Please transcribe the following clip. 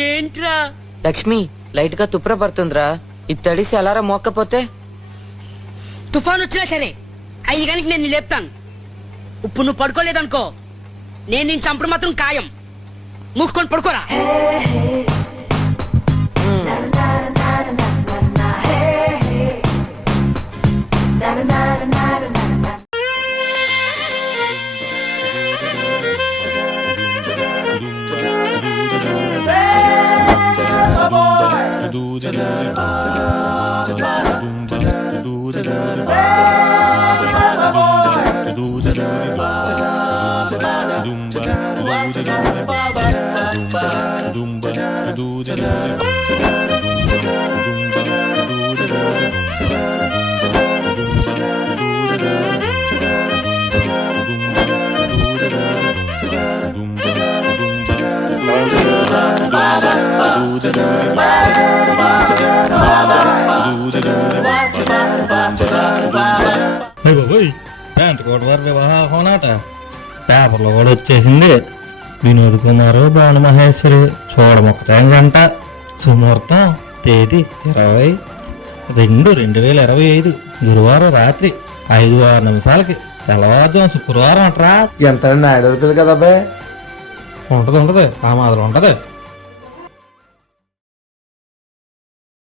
ఏంట్రా? లక్ష్మి లైట్ గా తుప్ర పడుతుందిరా. ఇది తడిసి అలారా మోక్కపోతే తుఫాన్ వచ్చినా సరే 5 గంటకి నేను లేపుతాను. ఇప్పుడు నువ్వు పడుకోలేదనుకో, నేను నేను చంపడం మాత్రం ఖాయం. మూసుకొని పడుకోరా. ప్యాంట్ కోట్ వారి వివాహం నాట పేపర్లో కూడా వచ్చేసింది. వినోద్ కుమార్ భాను మహేశ్వరి చూడమొక్కటే గంట. సుముహూర్తం తేదీ 20/2/2025 గురువారం రాత్రి 5:06 నిమిషాలకి. తెల్లవారుజాము శుక్రవారం అంటరా. ఎంత నాయుడు పిల్ల కదా అబ్బాయి. ఉంటది ఆ మాదిరి ఉంటది.